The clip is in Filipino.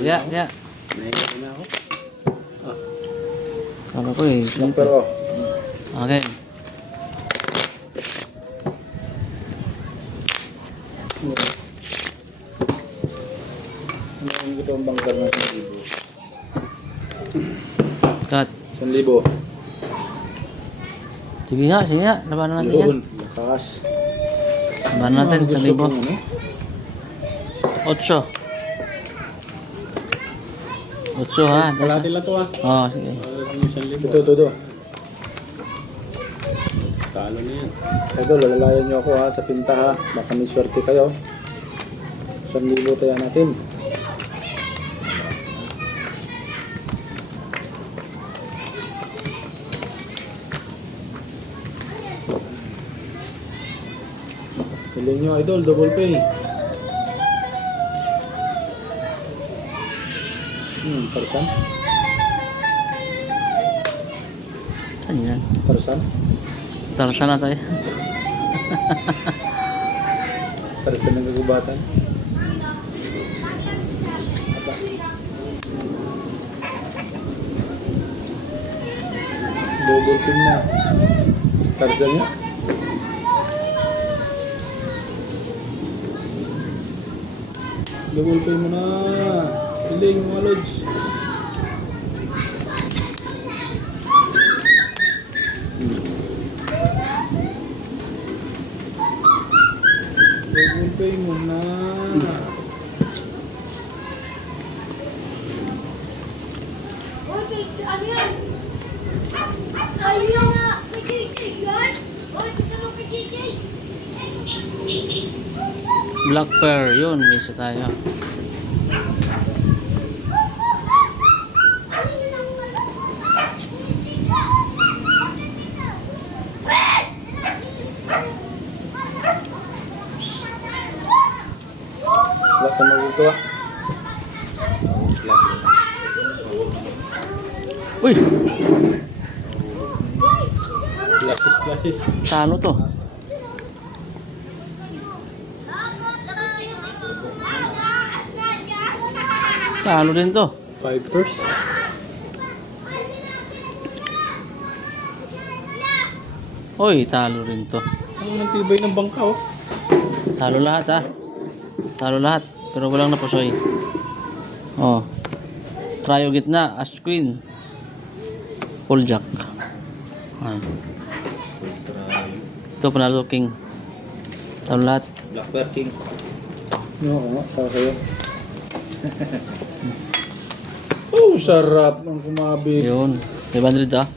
Ya, ya. Nahihirapan na ako. Kala ko eh. Pero, Okay. ano yung ito ang bangkar ng 1,000? Cut. 1,000. Sige nga. Labanan natin yan. Yun, lakas. Labanan natin, Gusto 1,000. kong ano? 8. 8 ha. Kalahati lang to ah. Oh, sige. Ito. Talo na yan. Idol, lalalayan nyo ako ha sa pinta ha. Baka may swerte kayo. 1,000 tayo natin. Piling nyo idol, double pay. Parsan? Saan yan? Parsan? Tarsa na tayo. Parsan ng kagubatan. Double pin na. Tarzan niya. Double pin mo na. Piling mga lods. Double pin mo na. Ano yan? Ayaw nga! May kikig yan! Oy, kita mo kay kikig! Black pear. Yun, may isa tayo. Wala ka magagawa. Uy! Plasis. Talo to. Talo din to. 5 Uy, talo rin to. Ano nang tibay ng bangka oh. Talo lahat ha. Talo lahat. Pero walang napusoy. Oh. Tryo gitna. As queen. Full jack. Ay. Ito panalo king. Talo lahat. Black Bear King. Oo, para sa'yo. Oh, sarap ng kumabi. Yun. 500 ah.